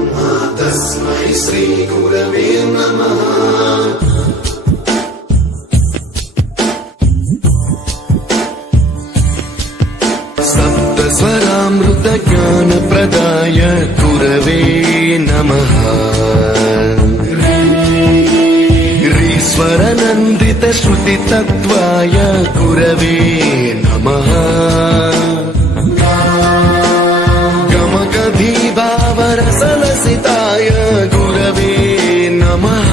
ब्रह्मा तस्मै श्रीगुरवे नमः। सप्तस्वरामृत ज्ञानप्रदाय गुरवे नमः। ह्रीश्वरनन्दित श्रुतितत्त्वाय गुरवे नमः। गमगभीभावरसलसिताय गुरवे नमः।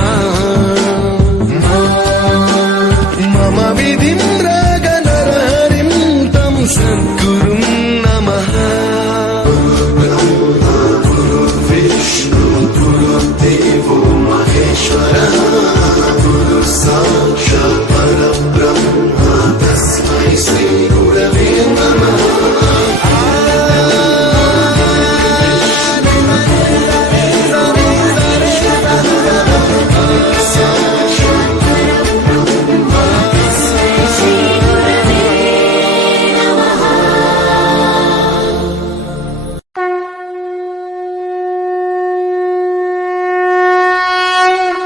मम विधिं रागनरहरिं तं सद्गुरुं नमः। गुरुर्विष्णु गुरुर्देवो महेश्वरः। गुरु साक्षात् परब्रह्म तस्मै श्रीगुरवे नमः।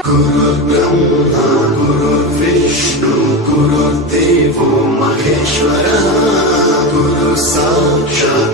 गुरुर्ब्रह्मा गुरुर्विष्णु गुरुर्देवो महेश्वरः। गुरु साक्षात्